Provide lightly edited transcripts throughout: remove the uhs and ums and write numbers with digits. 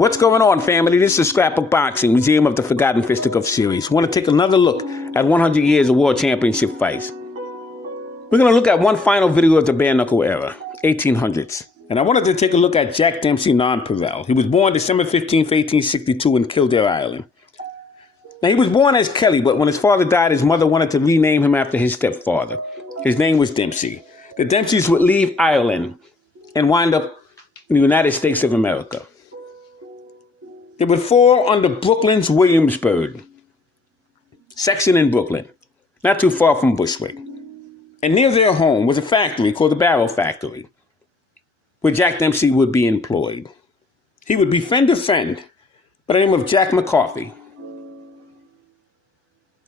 What's going on, family? This is Scrapbook Boxing, Museum of the Forgotten Fisticuffs series. Want to take another look at 100 years of world championship fights. We're going to look at one final video of the bare knuckle era, 1800s. And I wanted to take a look at Jack Dempsey Non-Prevel. He was born December 15th, 1862 in Kildare, Ireland. Now, he was born as Kelly, but when his father died, his mother wanted to rename him after his stepfather. His name was Dempsey. The Dempseys would leave Ireland and wind up in the United States of America. They would fall under Brooklyn's Williamsburg section in Brooklyn, not too far from Bushwick. And near their home was a factory called the Barrel Factory, where Jack Dempsey would be employed. He would befriend a friend by the name of Jack McCarthy.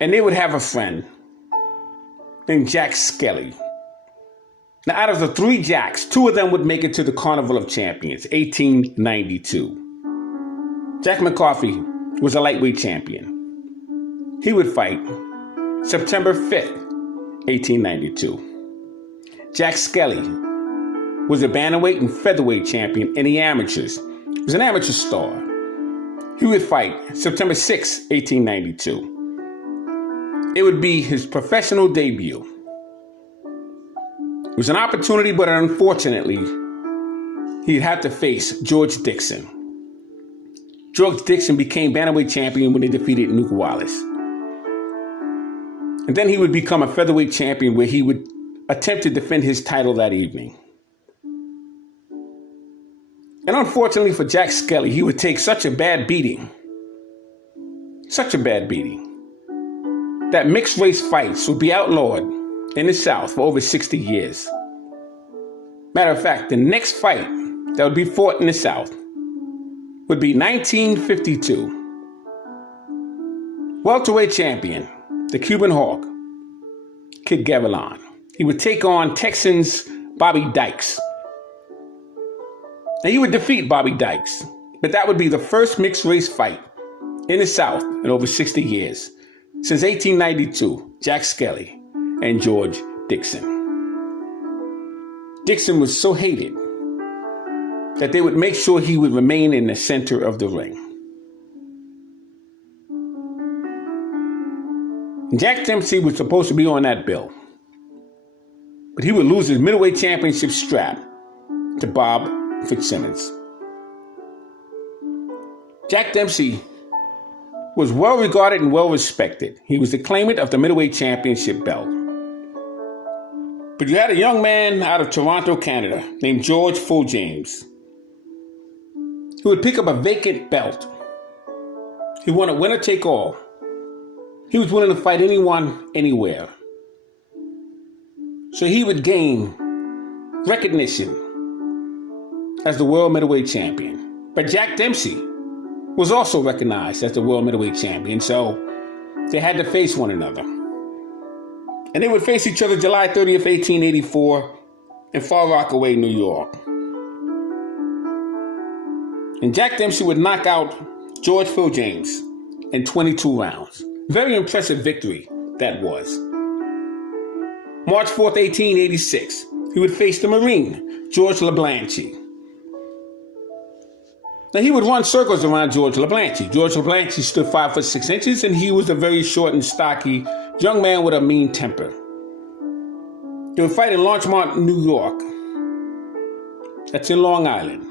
And they would have a friend named Jack Skelly. Now, out of the three Jacks, two of them would make it to the Carnival of Champions, 1892. Jack McCarthy was a lightweight champion. He would fight September 5th, 1892. Jack Skelly was a bantamweight and featherweight champion in the amateurs. He was an amateur star. He would fight September 6th, 1892. It would be his professional debut. It was an opportunity, but unfortunately, he'd have to face George Dixon. George Dixon became bantamweight champion when he defeated Nuke Wallace. And then he would become a featherweight champion where he would attempt to defend his title that evening. And unfortunately for Jack Skelly, he would take such a bad beating, that mixed race fights would be outlawed in the South for over 60 years. Matter of fact, the next fight that would be fought in the South would be 1952. Welterweight champion, the Cuban Hawk, Kid Gavilan. He would take on Texans Bobby Dykes. Now, he would defeat Bobby Dykes, but that would be the first mixed race fight in the South in over 60 years. Since 1892, Jack Skelly and George Dixon. Dixon was so hated that they would make sure he would remain in the center of the ring. Jack Dempsey was supposed to be on that bill, but he would lose his middleweight championship strap to Bob Fitzsimmons. Jack Dempsey was well regarded and well respected. He was the claimant of the middleweight championship belt. But you had a young man out of Toronto, Canada, named George Full James, who would pick up a vacant belt. He wanted winner take all. He was willing to fight anyone, anywhere. So he would gain recognition as the world middleweight champion. But Jack Dempsey was also recognized as the world middleweight champion, so they had to face one another. And they would face each other July 30th, 1884 in Far Rockaway, New York. And Jack Dempsey would knock out George Phil James in 22 rounds. Very impressive victory that was. March 4th, 1886, he would face the Marine, George LeBlancy. Now, he would run circles around George LeBlancy. George LeBlancy stood 5'6", and he was a very short and stocky young man with a mean temper. They would fight in Larchmont, New York. That's in Long Island.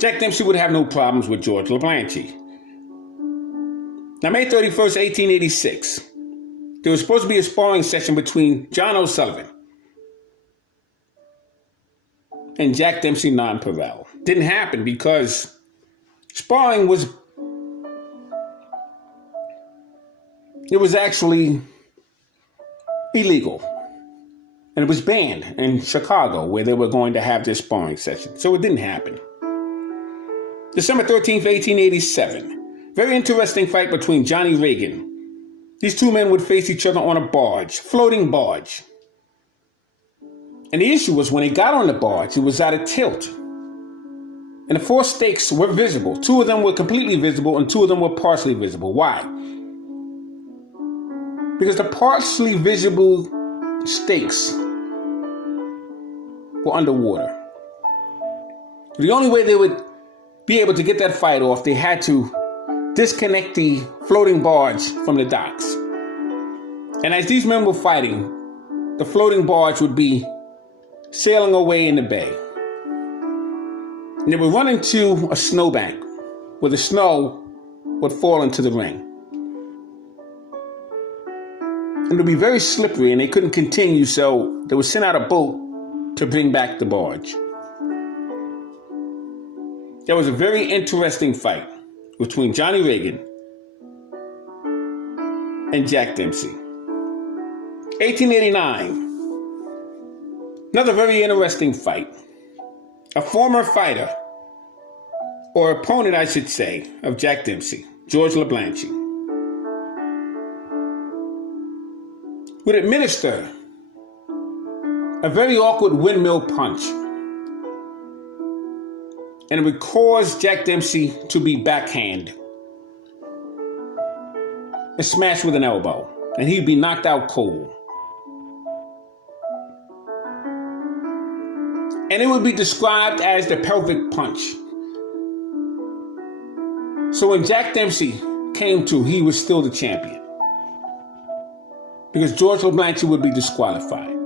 Jack Dempsey would have no problems with George LeBlancy. Now, May 31st, 1886, there was supposed to be a sparring session between John O'Sullivan and Jack Dempsey Non-Prevel. Didn't happen because sparring was actually illegal. And it was banned in Chicago where they were going to have this sparring session. So it didn't happen. December 13th, 1887. Very interesting fight between Johnny Reagan. These two men would face each other on a barge, floating barge. And the issue was when he got on the barge, it was at a tilt. And the four stakes were visible. Two of them were completely visible and two of them were partially visible. Why? Because the partially visible stakes were underwater. The only way they would be able to get that fight off, they had to disconnect the floating barge from the docks. And as these men were fighting, the floating barge would be sailing away in the bay. And they would run into a snowbank where the snow would fall into the ring. And it would be very slippery and they couldn't continue, so they would send out a boat to bring back the barge. There was a very interesting fight between Johnny Reagan and Jack Dempsey. 1889. Another very interesting fight. A former fighter, or opponent I should say, of Jack Dempsey, George LeBlanc, would administer a very awkward windmill punch. And it would cause Jack Dempsey to be backhand and smashed with an elbow. And he'd be knocked out cold. And it would be described as the pelvic punch. So when Jack Dempsey came to, he was still the champion. Because George LeBlanc would be disqualified.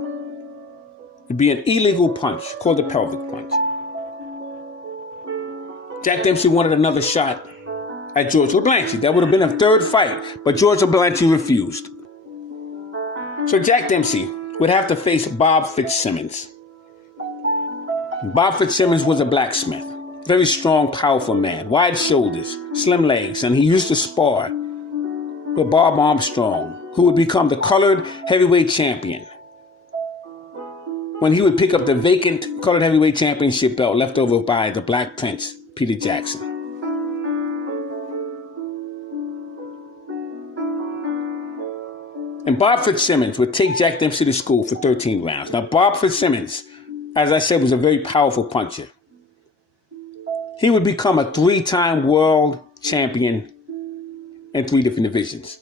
It'd be an illegal punch called the pelvic punch. Jack Dempsey wanted another shot at George LeBlanc. That would have been a third fight, but George LeBlanc refused. So Jack Dempsey would have to face Bob Fitzsimmons. Bob Fitzsimmons was a blacksmith, very strong, powerful man, wide shoulders, slim legs, and he used to spar with Bob Armstrong, who would become the colored heavyweight champion when he would pick up the vacant colored heavyweight championship belt left over by the Black Prince, Peter Jackson. And Bob Fitzsimmons would take Jack Dempsey to school for 13 rounds. Now, Bob Fitzsimmons, as I said, was a very powerful puncher. He would become a 3-time world champion in 3 different divisions.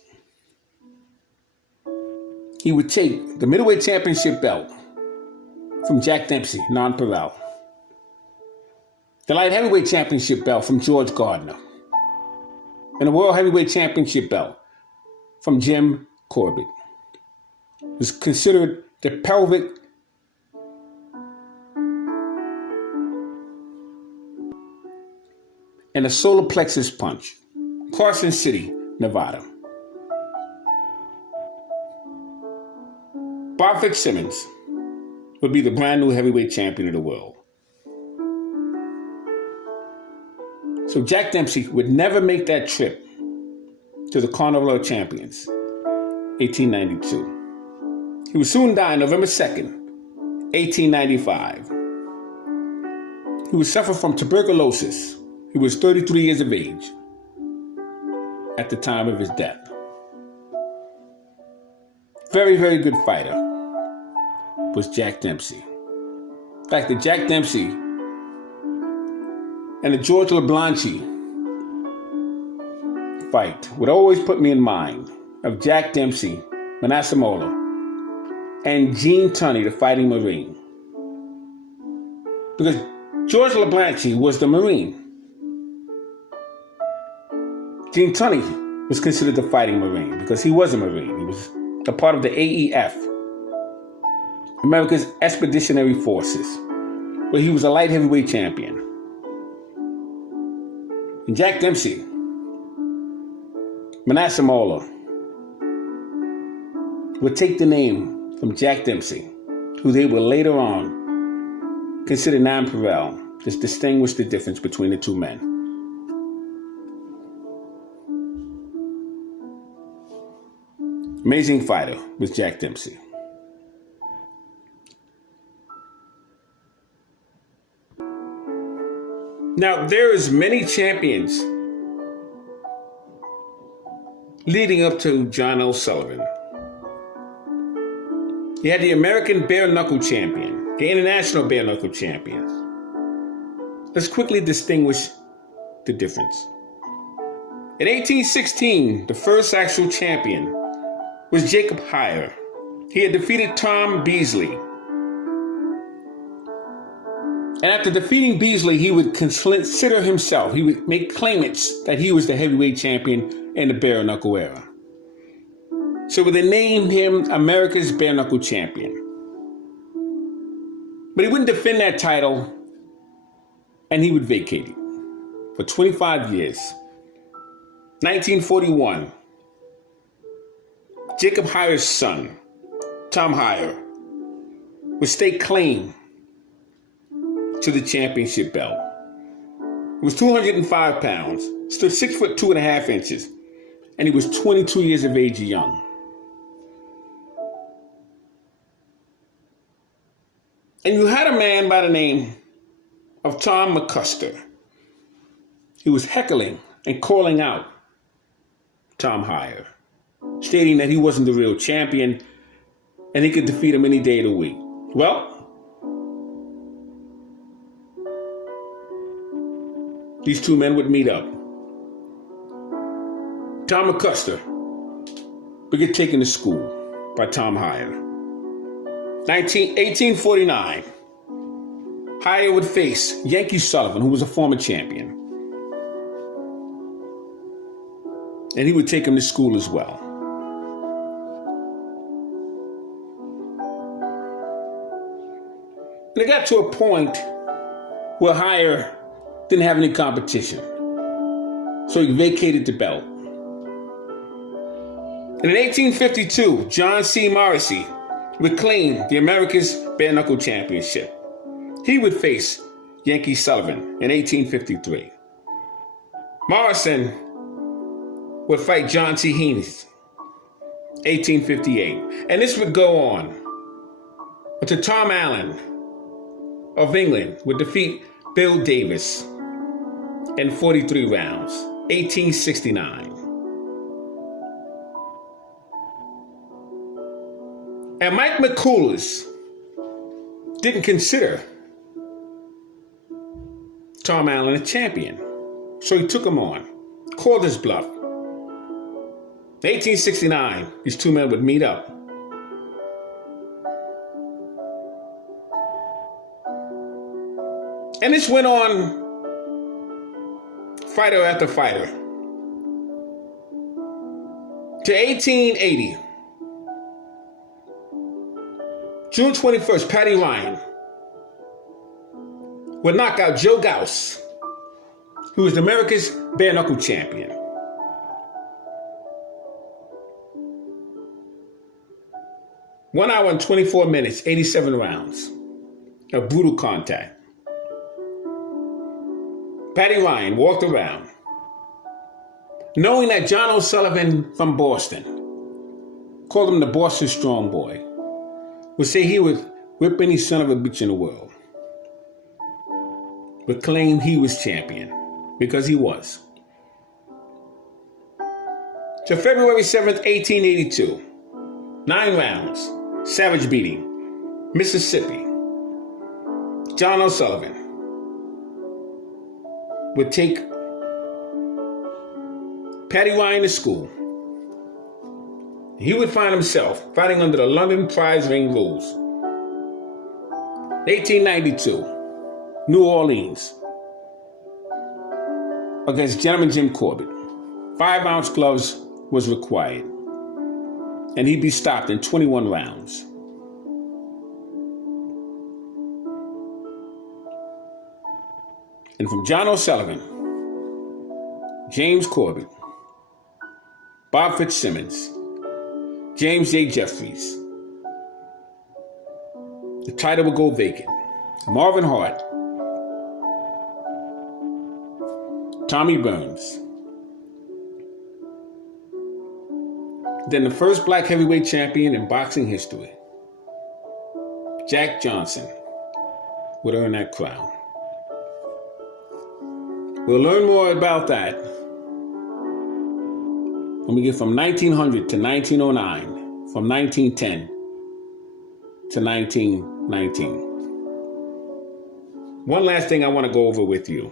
He would take the middleweight championship belt from Jack Dempsey, non-Perel. The light heavyweight championship belt from George Gardner. And the world heavyweight championship belt from Jim Corbett. It was considered the pelvic and the solar plexus punch. Carson City, Nevada. Bob Fitzsimmons would be the brand new heavyweight champion of the world. So Jack Dempsey would never make that trip to the Carnival of Champions, 1892. He would soon die November 2nd, 1895. He would suffer from tuberculosis. He was 33 years of age at the time of his death. Very, very good fighter was Jack Dempsey. In fact, the Jack Dempsey and the George LeBlanc fight would always put me in mind of Jack Dempsey, Manasseh Moeller, and Gene Tunney, the fighting Marine. Because George LeBlanc was the Marine. Gene Tunney was considered the fighting Marine because he was a Marine. He was a part of the AEF, America's Expeditionary Forces, where he was a light heavyweight champion. And Jack Dempsey, Manasseh Moeller, would take the name from Jack Dempsey, who they would later on consider non-Perel, to distinguish the difference between the two men. Amazing fighter was Jack Dempsey. Now, there is many champions leading up to John L. Sullivan. You had the American bare knuckle champion, the international bare knuckle champions. Let's quickly distinguish the difference. In 1816, the first actual champion was Jacob Heyer. He had defeated Tom Beasley. And after defeating Beasley, he would consider himself, he would make claimants that he was the heavyweight champion in the bare knuckle era. So they named him America's bare knuckle champion. But he wouldn't defend that title, and he would vacate it for 25 years. 1941, Jacob Heyer's son, Tom Heyer, would stake claim to the championship belt. He was 205 pounds, stood 6 foot 2.5 inches, and he was 22 years of age young. And you had a man by the name of Tom McCusker. He was heckling and calling out Tom Heyer, stating that he wasn't the real champion and he could defeat him any day of the week. Well, these two men would meet up. Tom McCusker would get taken to school by Tom Heyer. 1849, Heyer would face Yankee Sullivan, who was a former champion. And he would take him to school as well. And it got to a point where Heyer didn't have any competition. So he vacated the belt. And in 1852, John C. Morrissey would claim the America's Bare Knuckle Championship. He would face Yankee Sullivan in 1853. Morrison would fight John T. Heenes, 1858. And this would go on until Tom Allen of England would defeat Bill Davis in 43 rounds, 1869. And Mike McCoolers didn't consider Tom Allen a champion. So he took him on, called his bluff. In 1869, these two men would meet up. And this went on fighter after fighter. To 1880. June 21st, Patty Ryan would knock out Joe Gauss, who was America's bare knuckle champion. One hour and 24 minutes, 87 rounds of brutal contact. Patty Ryan walked around, knowing that John O'Sullivan from Boston, called him the Boston Strong Boy, would say he would whip any son of a bitch in the world, but claim he was champion, because he was. So February 7th, 1882, 9 rounds, savage beating, Mississippi. John O'Sullivan would take Patty Ryan to school. He would find himself fighting under the London prize ring rules. 1892, New Orleans, against Gentleman Jim Corbett. 5-ounce gloves was required, and he'd be stopped in 21 rounds. And from John O'Sullivan, James Corbett, Bob Fitzsimmons, James J. Jeffries, the title would go vacant. Marvin Hart, Tommy Burns. Then the first black heavyweight champion in boxing history, Jack Johnson, would earn that crown. We'll learn more about that when we get from 1900 to 1909, from 1910 to 1919. One last thing I want to go over with you.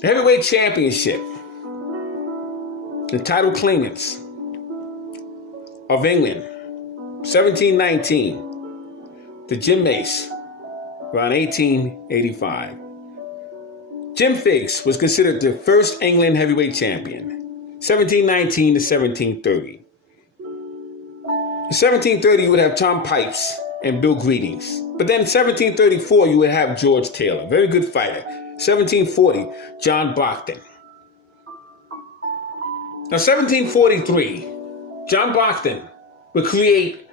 The heavyweight championship, the title claimants of England, 1719, to Jim Mace around 1885. Jim Figgs was considered the first England heavyweight champion, 1719 to 1730. In 1730, you would have Tom Pipes and Bill Greetings. But then in 1734, you would have George Taylor, very good fighter. 1740, John Brockton. Now, 1743, John Brockton would create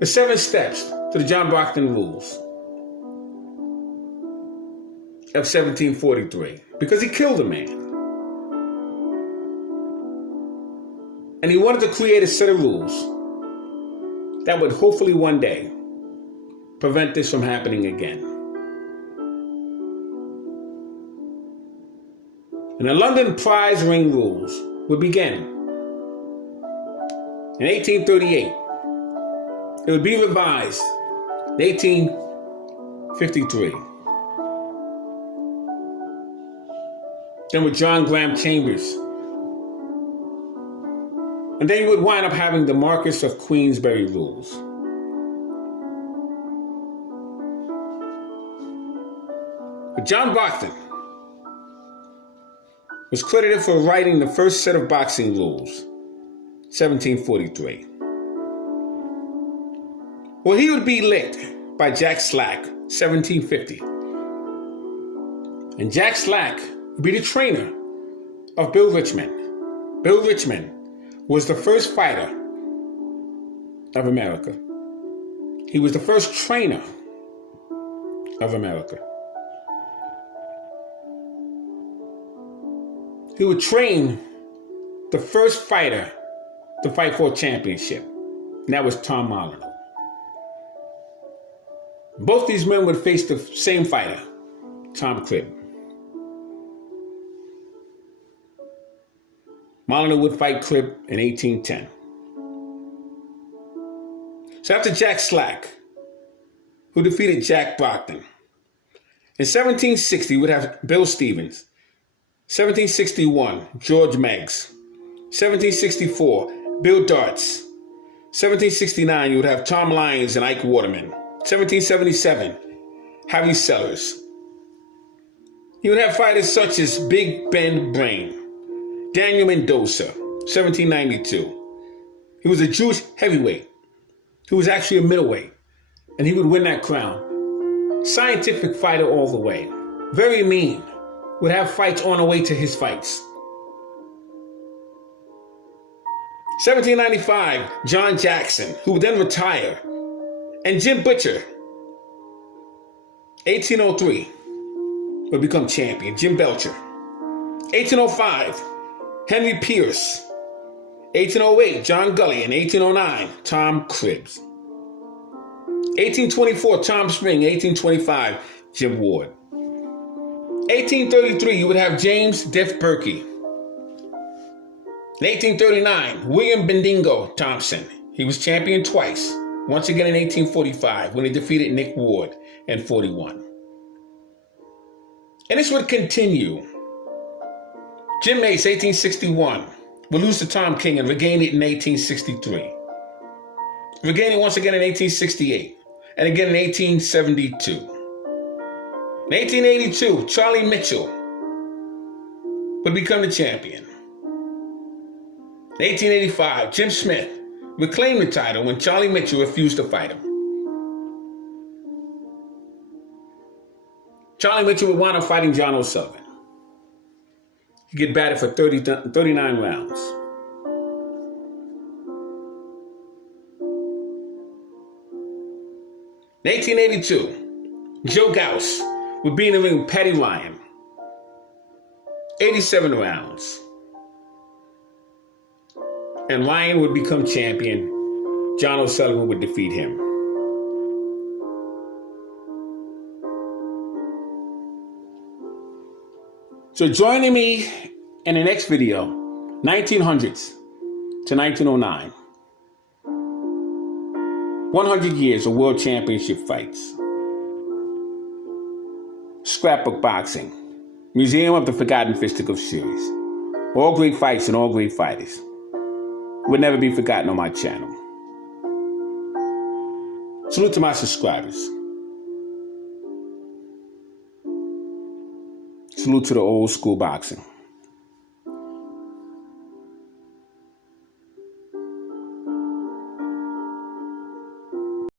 the 7 steps to the John Brockton rules of 1743 because he killed a man. And he wanted to create a set of rules that would hopefully one day prevent this from happening again. And the London prize ring rules would begin in 1838. It would be revised in 1853. Then with John Graham Chambers. And then you would wind up having the Marquess of Queensberry rules. But John Brockton was credited for writing the first set of boxing rules, 1743. Well, he would be licked by Jack Slack, 1750. And Jack Slack would be the trainer of Bill Richmond. Bill Richmond was the first fighter of America. He was the first trainer of America. He would train the first fighter to fight for a championship, and that was Tom Molyneux. Both these men would face the same fighter, Tom Cribb. Molyneux would fight Cribb in 1810. So after Jack Slack, who defeated Jack Brockton, in 1760 we'd have Bill Stevens, 1761 George Meggs, 1764 Bill Darts, 1769 you would have Tom Lyons and Ike Waterman, 1777 Harry Sellers. You would have fighters such as Big Ben Brain, Daniel Mendoza, 1792. He was a Jewish heavyweight. He was actually a middleweight, and he would win that crown. Scientific fighter all the way. Very mean. Would have fights on the way to his fights. 1795, John Jackson, who would then retire, and Jim Butcher, 1803, would become champion, Jim Belcher. 1805, Henry Pierce. 1808, John Gully. And 1809, Tom Cribbs. 1824, Tom Spring. 1825, Jim Ward. 1833, you would have James Death Berkey. In 1839, William Bendigo Thompson. He was champion twice. Once again in 1845 when he defeated Nick Ward in 41. And this would continue. Jim Mace, 1861, would lose to Tom King and regain it in 1863. Regain it once again in 1868 and again in 1872. In 1882, Charlie Mitchell would become the champion. In 1885, Jim Smith would claim the title when Charlie Mitchell refused to fight him. Charlie Mitchell would wind up fighting John O'Sullivan. He'd get batted for 39 rounds. In 1882, Joe Gauss would be in the ring with Patty Ryan. 87 rounds. And Ryan would become champion. John O'Sullivan would defeat him. So joining me in the next video, 1900s to 1909. 100 years of world championship fights. Scrapbook Boxing. Museum of the Forgotten Fisticuffs series. All great fights and all great fighters. Would never be forgotten on my channel. Salute to my subscribers. Salute to the old school boxing.